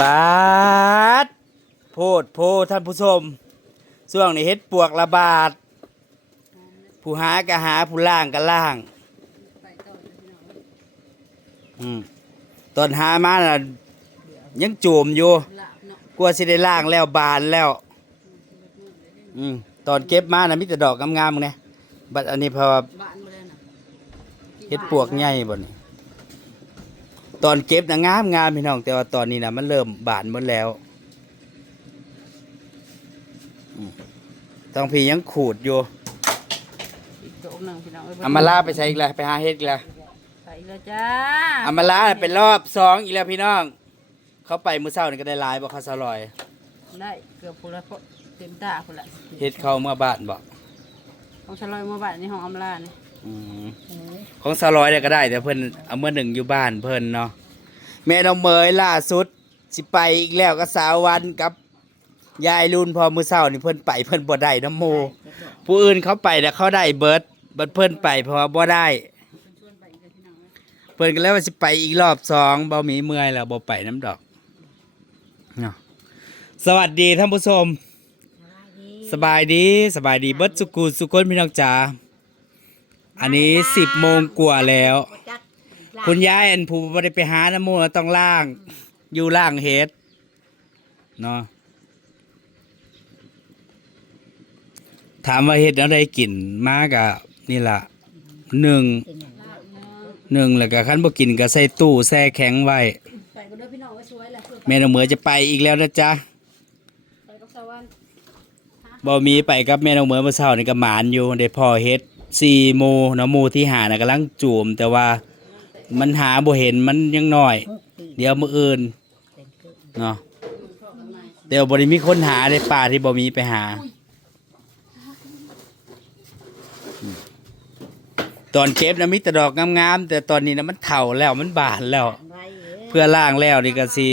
ปาดโพดโพท่านผู้ชมช่วงนี้เฮ็ดปวกระบาด ผู้หาก็หาผู้ล่างก็ล่าง อืมตอนหามาน่ะยังจูมอยู่กลัวสิได้ล่างแล้วบานแล้ว อืมตอนเก็บมาน่ะมีแต่ดอกงามๆไงบัดอันนี้เพอบ้านบ่ได้น่ะเฮ็ดปวกใหญ่บ่นี่ ตอนเก็บน่ะงามงามพี่น้อง แต่ว่าตอนนี้น่ะมันเริ่มบานหมดแล้วอืมต้องพี่ยังขูดอยู่อีกโต๊ะหนึงพี่น้องเอ้ยอามาลาไปใช้อีกแล้วไปหาเฮ็ดอีกแล้วไปแล้วจ้าอามาลาเป็นรอบสองอีกแล้วพี่น้อง เขาไปมื้อเช้านี่ก็ได้หลายบ่เขาสลอยได้เกือบพุ่นละพอเต็มตาพุ่นละเฮ็ดเข้าเมื่อบ้านบ่ของชะลอยเมื่อบ้านนี่ห้องอำลานี่ อืมของสลอยเนี่ยก็ได้แต่เพิ่นเอาเมื่อหนึ่งอยู่บ้านเพิ่นเนาะแม่น้องเมยล่าสุด สิไปอีกแล้วก็สาววันกับยายรุ่นพอมื้อเช้านี่เพิ่นไปเพิ่นบ่ได้น้ำโมผู้อื่นเขาไปแต่เขาได้เบิดบัดเพิ่นไปเพราะว่าบ่ได้ชวนไปอีกเลยพี่น้องเอ้ยเพิ่นก็เลยว่าสิไปอีกรอบสองบ่มีเมื่อยแล้วบ่ไปน้ำดอกเนาะสวัสดีท่านผู้ชม สบายดีสบายดีเบิดสุกูสุคนพี่น้องจ๋า อันนี้สิบโมงกว่าแล้วคุณยายอันผู้บ่ได้ไปหาน้ำมูต้องล่าง อยู่ล่างเฮ็ดเนาะถามว่าเฮ็ดอะไรกินมากะนี่ล่ะหนึ่งหนึ่งแล้วก็คันบ่กินก็ใส่ตู้แช่แข็งไว้ไปก็เด้อพี่น้องว่าสวยแหละเพื่อไปแม่น้องเหมือจะไปอีกแล้วนะจ๊ะไปกับสวรรค์บ่มีไปกับแม่น้องเหมือเมื่อเช้านี่ก็หมานอยู่ได้พ่อเฮ็ด 4โมเนาะหมู่ที่หาน่ะกำลังจูมแต่ว่ามันหาบ่เห็นมันยังน้อย เดี๋ยวมื้ออื่นเนาะเดี๋ยวบ่ได้มีคนหาในป่าที่บ่มีไปหา ตอนเก็บนะมีแต่ดอกงามๆแต่ตอนนี้นะมันเฒ่าแล้วมันบานแล้ว เพื่อล่างแล้วนี่ก็สิ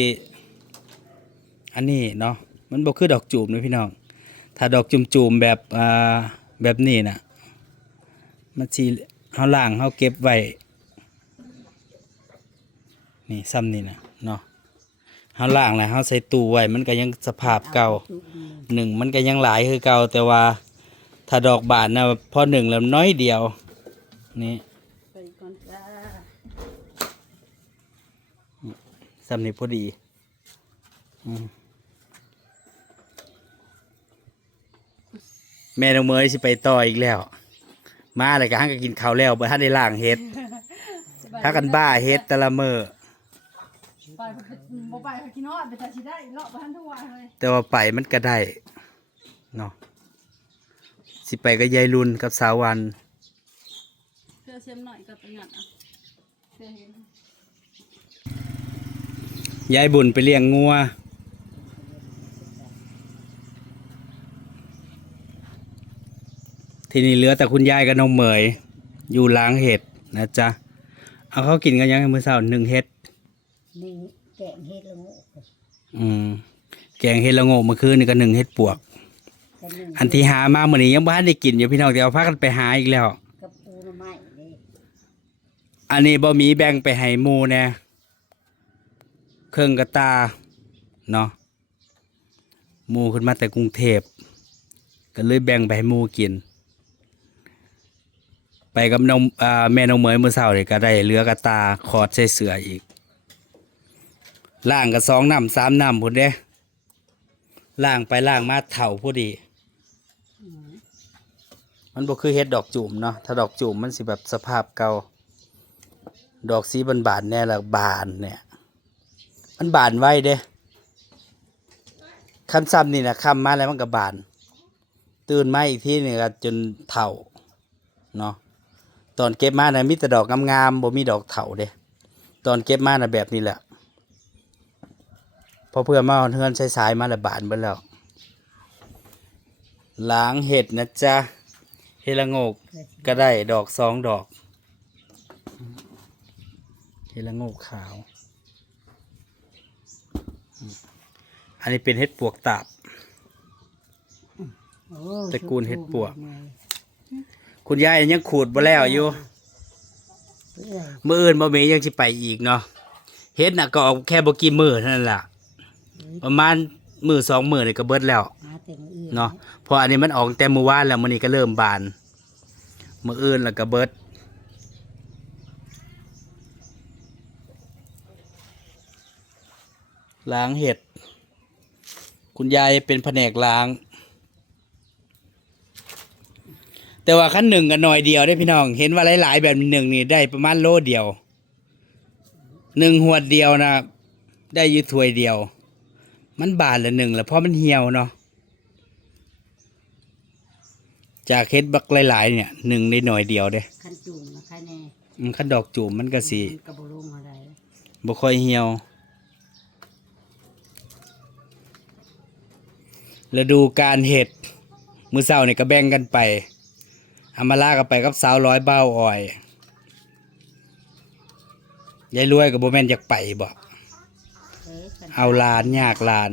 อันนี้เนาะมันบ่คือดอกจูมนะพี่น้องถ้าดอกจุ่มๆแบบอ่าแบบนี้น่ะ มันสิเฮาล่างเฮาเก็บไว้นี่ซ้ำนี่นะเนาะเฮาล่างแล้วเฮาใส่ตู้ไว้มันก็ยังสภาพเก่าหนึ่งมันก็ยังหลายคือเก่าแต่ว่าถ้าดอกบานนะพอหนึ่งแล้วน้อยเดียวนี่ซ้ำนี่พอดีแม่น้องเมยสิไปต่ออีกแล้ว มาเลยก็หังก็กินข้าวแล้วบ่ทันได้ล้างเฮ็ดถ้ากันบ้าเฮ็ดแต่ละมื้อไปบ่ไปกินฮอดไปแต่สิได้เลาะบ่ทันทุกวันเลย แต่ว่าไปมันก็ได้เนาะสิไปกับยายรุนกับสาววันเพื่อเสียมหน่อยกับประหยัดอะเพื่อเห็นยายบุญไปเลี้ยงงัว ทีนี้เหลือแต่คุณยายกับน้องเหมย อยู่ล้างเห็ดนะจ๊ะ เอาเขากินกันยังมื้อเช้าหนึ่งเห็ด นี่แกงเฮ็ดละโงกอืม แกงเห็ดละโงกเมื่อคืนนี่ก็หนึ่งเห็ดปวก กันหนึ่งอันที่หามาเมื่อนี้ยังบ้านได้กินอยู่พี่น้องแต่เอาพากันไปหาอีกแล้ว กับปูหน่อไม้นี่อันนี้บ่มีแบ่งไปให้หมูแน่เครื่องกระตาเนาะหมูขึ้นมาแต่กรุงเทพก็เลยแบ่งไปให้หมูกิน ไปกับน้องอ่าแม่น้องเหมยมื้อเช้านี่ก็ได้เหลือกระตาคอดใส่เสืออีกล่างก็สองน้ำสามน้ำพุ่นเด้ล่างไปล่างมาเถ่าผู้ดี มันบ่คือเฮ็ดดอกจุ่มเนาะถ้าดอกจุ่มมันสิแบบสภาพเก่าดอกสีบานบานๆแน่ละบานเนี่ยมันบานไว้เด้คันซ้ำนี่นะคำมาแล้วมันก็บาน ตื่นมาอีกทีนี่ก็จนเถ่าเนาะ ตอนเก็บมานะมีแต่ดอกงามๆบ่มีดอกเถ่าเด้ตอนเก็บมานะแบบนี้แหละพอเพื่อนมาเอาเฮือนสายๆมาแล้วบานเบิดแล้วล้างเห็ดนะจ๊ะเฮดละโงกก็ได้ดอกสองดอกเห็ดละโงกขาวอืมอันนี้เป็นเห็ดปวกตาบโอ้ตระกูลเห็ดปวก คุณยายยังขูดบ่แล้วอยู่เพื่อยมืออื่นบ่มียังสิไปอีกเนาะเฮ็ดน่ะก็ออกแค่บ่กี่มือเท่านั้นล่ะ ประมาณมือสองมือนี่ก็เบิดแล้วหาเต็มอื่นเนาะเพราะอันนี้มันออกแต่มือวานแล้วมื้อนี้ก็เริ่มบาน มืออื่นแล้วก็เบิดล้างเห็ด คุณยายเป็นแผนกล้าง แต่ว่าขั้นหนึ่งกันหน่อยเดียวได้พี่น้อง เห็นว่าหลาย ๆ แบบหนึ่งนี่ได้ประมาณโลเดียวหนึ่งหัวดเดียวนะได้อยูถ้วยเดียว มันบานละหนึ่งแล้วเพราะมันเหี่ยวเนาะจากเฮ็ดบักหลาย ๆ เนี่ยหนึ่งได้หน่อยเดียวเด้คันจุ่มนะใครแน่อืมคันดอกจูบมันก็สิมันกระบลงอะไรบ่ค่อยเหี่ยวฤดูการเห็ด มือเศร้านี่ก็แบ่งกันไป อามาลาก็ไปกับสาวร้อยเบ้าอ่อยยายรวยกับโบแมนอยากไปบอ้ยคันเอาหลานยากหลาน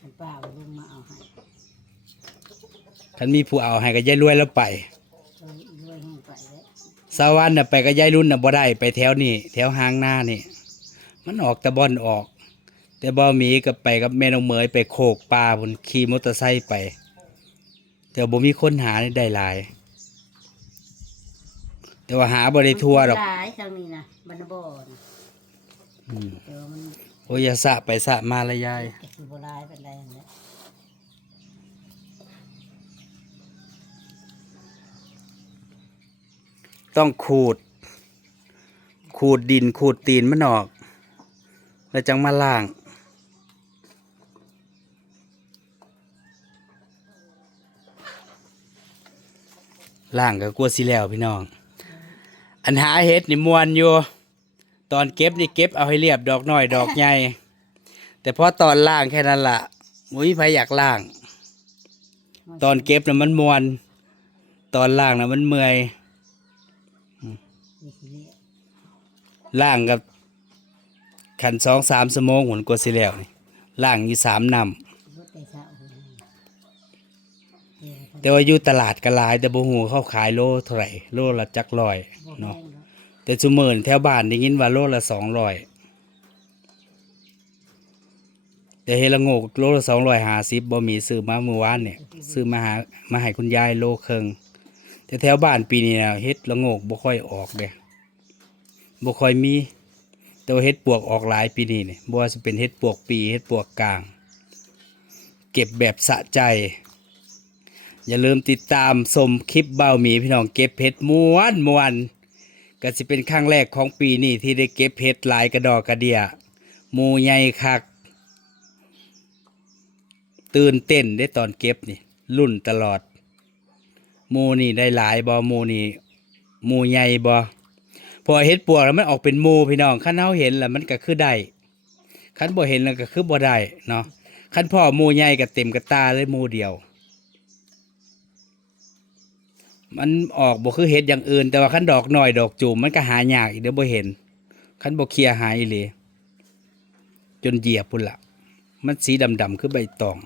คันป้าลงมาเอาให้คันมีผู้เอาให้ก็ยายรวยแล้วไปเอ้ยด้วยแห้ไปแล้วสาวันน่ะไปกับยายรุ่นน่ะบ่ได้ไปแถวนี่แถวหางหน้านี่ มันออกแต่บอนออก แต่บ่มีก็ไปกับแม่น้องเมยไปโขกปลาพุ่นขี่มอเตอร์ไซค์ไป แต่บ่มีคนหานี่ได้หลาย แต่ว่าหาบ่ได้ทั่วดอกหลายทางนี้นะบรรณบ่อนะอืมแต่ว่ามันโอ้ยอย่าสะไปสะมาละยายก็คือโบราณเป็นไรอย่างเงี้ยต้องขูด ขูดดินขูดตีนมันออก แล้วจังมาล่าง ล่างก็กลัวสิแล้วพี่น้อง อันหาเห็ดนี่มวนอยู่ ตอนเก็บนี่เก็บเอาให้เรียบดอกน้อยดอกใหญ่ แต่พอตอนล่างแค่นั้นละมุ้ยพายอยากล่าง ตอนเก็บน่ะมันมวน ตอนล่างน่ะมันเมื่อย ล่างกับขันสองสามสมงหุ่นกว่าสิแล้วนี่ล่างอยู่สามนรถแต่เช้าเลยำ แต่ว่าอยู่ตลาดกระลาย แต่บ่หูเขาขายโลเท่าไหร่โลละจักร้อยเนาะแต่ซุเมินแถวบ้านได้ยินว่าโลละสองรอยแต่เฮลโงกโลละสองร้อยหาสิบบ่มีซื้อมาเมื่อวานเนี่ยซื้อมาหามาให้คุณยายโลเครึ่งแต่แถวบ้านปีนี้เฮ็ดละโงกบ่ค่อยออกเด้บ่ค่อยมีแต่ว่าเฮ็ดปวกออกหลายปีนี้เนี่ยบ่ว่าจะเป็นเฮ็ดปวกปีเฮ็ดปวกกลาง เก็บแบบสะใจ อย่าลืมติดตามชมคลิปเบ้าหมีพี่น้องเก็บเห็ดม้วนมวนก็สิเป็นครั้งแรกของปีนี้ที่ได้เก็บเห็ดหลายกระดอกกระเดียมูใหญ่คัก ตื่นเต้นได้ตอนเก็บนี่รุ่นตลอดมูนี่ได้หลายบอมูนี่มูใหญ่บอพอเห็ดปวกแล้วมันออกเป็นมูพี่น้องขั้นเฮาเห็นแล้วมันก็คือได้ขั้นบ่เห็นแล้วก็คือบ่ได้เนาะขั้นพ่อมูใหญ่ก็เต็มกระตาเลยมูเดียว มันออกบ่คือเห็ดอย่างอื่น แต่ว่าขั้นดอกหน่อยดอกจูมมันก็หายากอีกเดี๋ยวบ่เห็นขั้นบ่เคลียหายอีหลีจนเหยียบพุ่นละมันสีดำๆคือใบตอง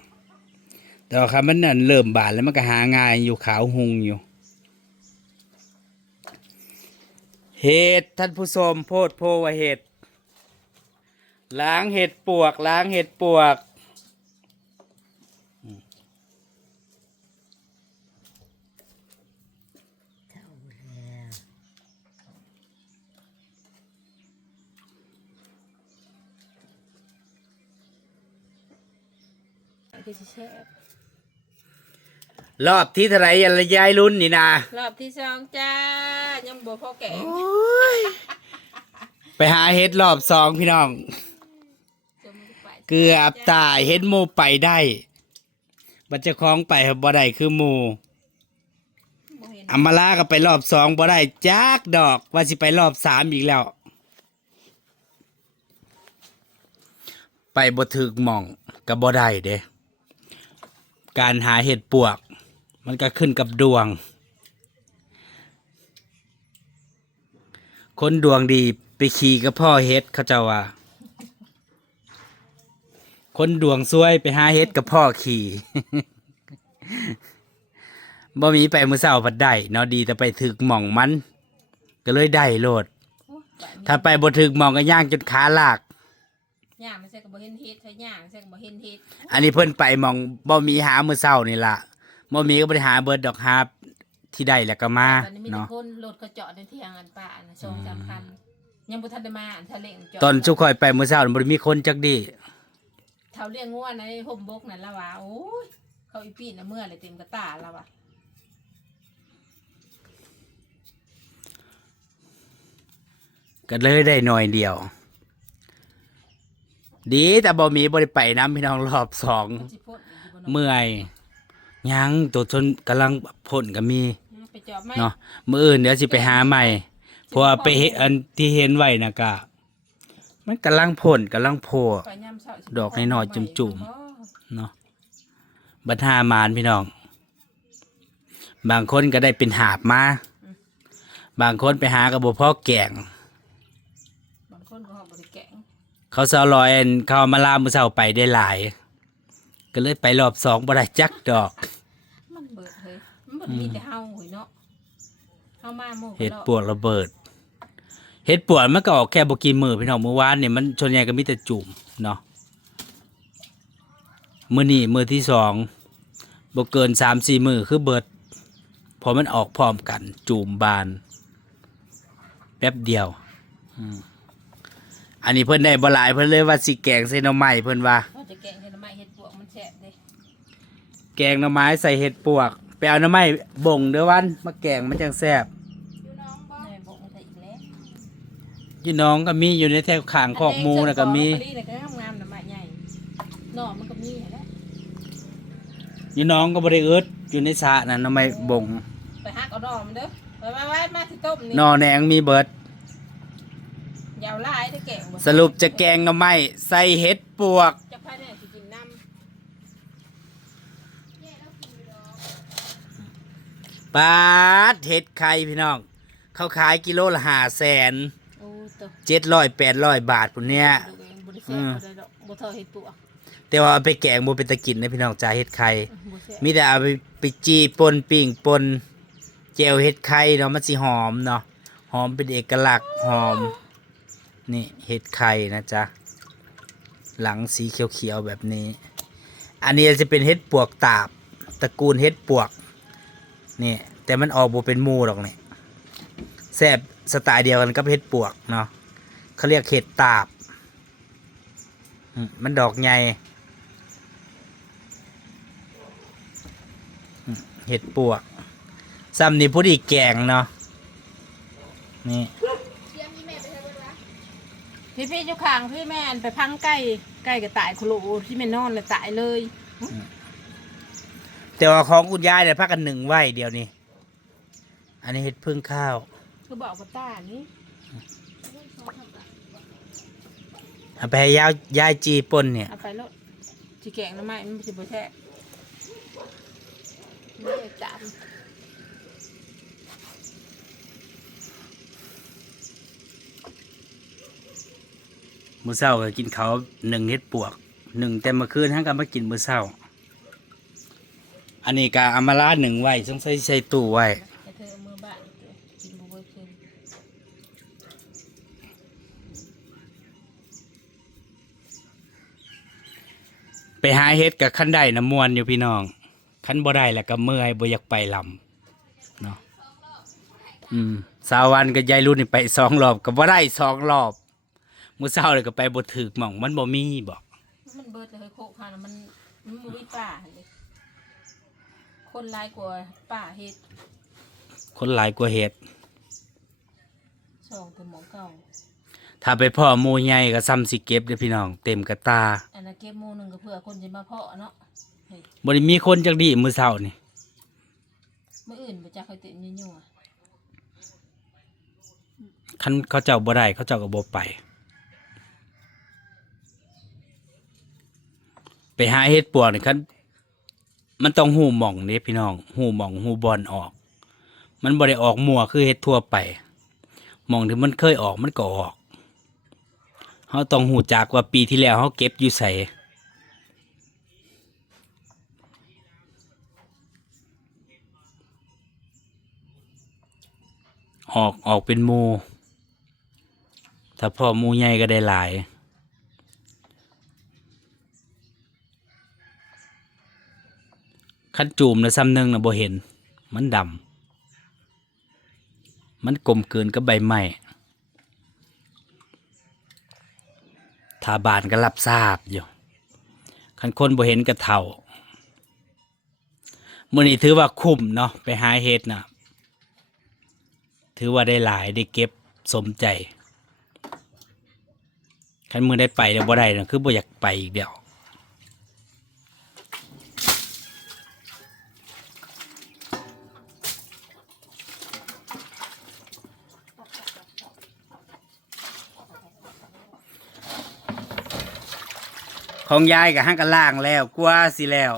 แต่ว่าคันมันนั่นเริ่มบานแล้วมันก็หาง่ายอยู่ขาวหุงอยู่เห็ดท่านผู้ชมโพดโพว่าเห็ดล้างเห็ดปวกล้างเห็ดปวก เท่าแล้ว คือสิแซ่บรอบที่เท่าไหรยันระยายรุ่นนี่นะรอบที่สองจ้ายังบ่พอแกงไปหาเห็ดรอบสองพี่น้อง จะมึงไปเกือบตายเห็ดหมูไปได้ บัดเจะคล้าของไปบ่ได้คือหมูบ่เห็นอามาลาก็ไปรอบสองบ่ได้จักดอก ว่าสิไปรอบสามอีกแล้ว ไปบ่ถึกหม่องก็บ่ได้เด้ การหาเห็ดปวก มันก็ขึ้นกับดวง คนดวงดีไปขี่กับพ่อเฮ็ดเขาเจ้าว่า คนดวงซวยไปหาเฮ็ดกับพ่อขี่บ่มีไปมือเสาพัดได้เนาะดีแต่ไปถึกหม่องมัน ก็เลยได้โลด ถ้าไปบ่ถึกหม่องก็ย่างจนขาลาก ย่างมันใส่ก็บ่เห็นเฮ็ดถ้าย่างใส่ก็บ่เห็นเฮ็ดอันนี้เพิ่นไปหมองบ่มีหามื้อเช้านี่ล่ะบ่มีก็บ่ได้หาเบิดดอกหาที่ได้แล้วก็มาตอนนี้มีแต่เนาะคนรถเขาจอดในเที่ยงอันป่าอันสองสามคันยังบ่ทันได้มาอันทะเลงจอดตอนสุกข่อยไปมื้อเช้านี่บ่ได้มีคนจักดีเท่าเลี้ยงงัวในห่มบกนั่นละว่าโอ้ยเขาอีปีนน่ะเมื่อเลยเต็มกระตาแล้วว่ะก็เลยได้หน่อยเดียว ดีแต่บ่มีบ่ได้ไปนํพี่น้องรอบสองมันสิพ่นอยู่บ่เนาะเมื่อยยังตัวทนกำลังพ่นก็มี ไปจอบไหมเนาะมื้ออื่นเดี๋ยวสิไปหาใหม่ เพราะว่าไปเห็นอันที่เห็นไว้น่ะก็มันกำลังพ่นกำลังโผล่ ไปย่ำเช้าสิดอกน้อยๆจุ่มๆเนาะบัดหามานพี่น้อง บางคนก็ได้เป็นหาบมา บางคนไปหากระบอกพ่อแกง บางคนก็หอบบริแกง เขาเสาลอยอันเขาเอามาลามือเสาไปได้หลาย ก็เลยไปรอบสองบ่ได้จักดอก มันเบิดเฮ้ยมันเบิดมีแต่เฮาหอยเนาะเฮามาหมู่เห็ดก็ปวกระเบิด เห็ดปวกมันก็ออกแค่บกินมือพี่น้องเมื่อวานเนี่ยมันส่วนใหญ่ก็มีแต่จุ่มเนาะมือนี่มือที่สองบเกินสามสี่มือคือเบิดเพอมันออกพร้อมกันจุ่มบาน แป๊บเดียว อืม อันนี้เพิ่นได้บหลายเพิ่นเลยว่าสิแกงใส่หน่อไม้เพิ่นว่า เขาจะแกงเห็ดไม้เห็ดปวกมันแซ่บเด้แกงหน่อไม้ใส่เห็ดปวกไปเอาหน่อไม้บ่งเด้อวันมาแกงมันจังแซ่บอยู่น้องบ่แม่บอกมันจะอีกแล้วพี่น้องก็มีอยู่ในแถวข้างคอกหมูน่ะก็มีอันนี้น่ะก็งามๆน่ะไม้ใหญ่หน่อมันก็มีเห็นแล้วพี่น้องก็บ่ได้อึดอยู่ในสระน่ะหน่อไม้บ่งไปหักเอาดอกมันเด้อไปมาไว้มาที่ต้มนี่ หน่อแหนงมีเบิด ยาวลายได้แกงบ่สรุปจะแกงหน่อไม้ใส่เห็ดปวก จะพาเนี่ยสิกินน้ปาดเห็ดไข่พี่น้อง เขาขายกิโลละห้าแสนำโอ้ตัวเจ็ดร้อยแปดร้อยบาทพุ่นเนี้ย ดูเองบ่ได้แซ่บบ่ได้ดอกบ่เท่าเห็ดปวกแต่ว่าเอาไปแกงบ่เป็นตะกินนะพี่น้องจ้าเห็ดไข่ บ่แซ่บมีแต่เอาไปไปจีปนปิ่งปนเจลเห็ดไข่เนาะมันสิหอมเนาะหอมเป็นเอกลักษณ์หอม นี่เห็ดไข่นะจ๊ะ หลังสีเขียวๆแบบนี้ อันนี้จะเป็นเห็ดปวกตาบ ตระกูลเห็ดปวก นี่ แต่มันออกบ่เป็นมูหรอกเนี่ยแซ่บสไตล์เดียวกันกับเห็ดปวกเนาะเขาเรียกเห็ดตาบ มันดอกใหญ่เห็ดปวกซ้ำนี่ผู้ดีแกงเนาะนี่ พี่พี่อยู่ข้างพี่แม่นไปพังไก่ไก่ก็ตายคุโลที่แม่นอนเลยตายเลยแต่ว่าของคุณยายเนี่ยพักกันหนึ่งไว้เดียวนี้ อันนี้เห็ดพึ่งข้าวคือบอกว่าตานี่เอาไปให้ยาวยายจีปนเนี่ยเอาไปแล้วสิแกงหน้ำไม้มันสิบ่แซ่บนี่จาน มื้อเช้าก็กินเขาหนึ่งเห็ดปวกหนึ่งแต่เมื่อคืนทั้งก็มากินมื้อเช้า อันนี้ก็เอามาลาดหนึ่งไว้ต้องใส่ใส่ตู้ไว้ให้เธอเอามือบ้านกินบ่เบิดคืนไปหาเห็ดกับขั้นได้น้ำมวนอยู่พี่น้องขั้นบ่ได้แล้วก็เมื่อยบ่อยากไปลำเนาะอืมสาววันกับยายรุ่นนี่ไปสองรอบก็บ่ได้สองรอบ มื้อเช้าเลยก็ไปบ่ถึกหม่องมันบ่มีบอกมันเบิดเลยโคกพานะมันมันบ่มีป่าเลยคนหลายกว่าป่าเฮ็ดคนหลายกว่าเห็ดสองเป็นหมองเก่า ถ้าไปพ่อหมู่ใหญ่ก็ซ้ำสิเก็บเด้อพี่น้อง เต็มกระตาอันนั้นเก็บหมู่หนึงก็เพื่อคนสิมาเพาะเนาะเฮ้ยบ่ได้มีคนจักดีมื้อเช้านี่มื้ออื่นบ่จักค่อยเต็มยั่วคันเขาเจ้าบ่ได้เขาเจ้าก็บ่ไป ไปหาเห็ดปวกนี่คันมันต้องหูหม่องเด้พี่น้อง หูหม่องหูบอลออก มันบ่ได้ออกมัวคือเห็ดทั่วไปหม่องที่มันเคยออกมันก็ออกเฮาต้องหูจักว่าปีที่แล้วเฮาเก็บอยู่ไสออกออกเป็นมู ถ้าพ่อมูใหญ่ก็ได้หลาย ขันจูมนะซ้ำหนึ่งนะบ่เห็น มันดำมันกลมเกินกับใบไม้ทาบานก็รับทราบอยู่คันคนบ่เห็นก็เท่ามื้อนี้ถือว่าคุ้มเนาะไปหาเฮ็ดนะถือว่าได้หลายได้เก็บสมใจคันมือได้ไปแล้วบ่ได้นะคือบ่อยากไปอีกเดียว ของยายกับห้างกันล่างแล้วกว่าสิแล้ว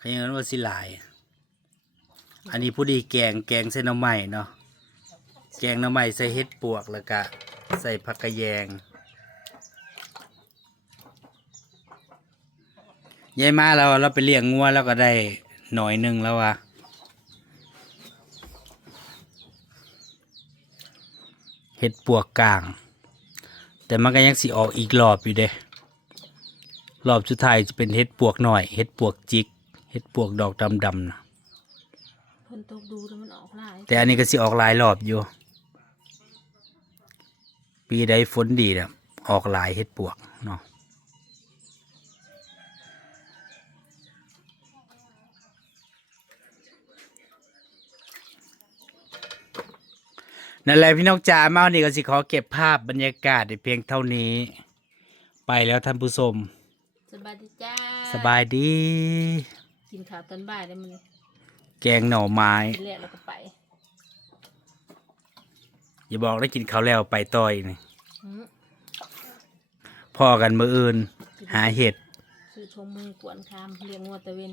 ขยันว่าสิหลาย อันนี้ผู้ดีแกงแกงเส้นน้ำใหม่เนาะแกงน้ำใหม่ใส่เห็ดปวกแล้วก็ใส่ผักกระแยงยายมาเราเราไปเลี้ยงงัวแล้วก็ได้หน่อยหนึ่งแล้ววะเห็ดปวกกลาง แต่มันก็ยังสิออกอีกรอบอยู่เด้รอบสุดท้ายจะเป็นเห็ดปวกหน่อยเห็ดปวกจิกเห็ดปวกดอกดำๆนะเพิ่นตกดูแล้วมันออกหลายแต่อันนี้ก็สิออกหลายรอบอยู่ ปีใดฝนดีเนี่ยออกหลายเห็ดปวกเนาะ นั่นแหละพี่น้องจ๋ามาวันนี้ก็สิขอเก็บภาพบรรยากาศในเพียงเท่านี้ ไปแล้วท่านผู้ชมสบายดีจ้าสบายดี กินข้าวตอนบ่ายได้มันแกงหน่อไม้กินแล้วแล้วก็ไป อย่าบอกได้กินข้าวแล้วไปต่อยนี่อืมพอกันมืออื่น หาเห็ดซื้อทงมือกวนคามเลี้ยงงัวตะเวน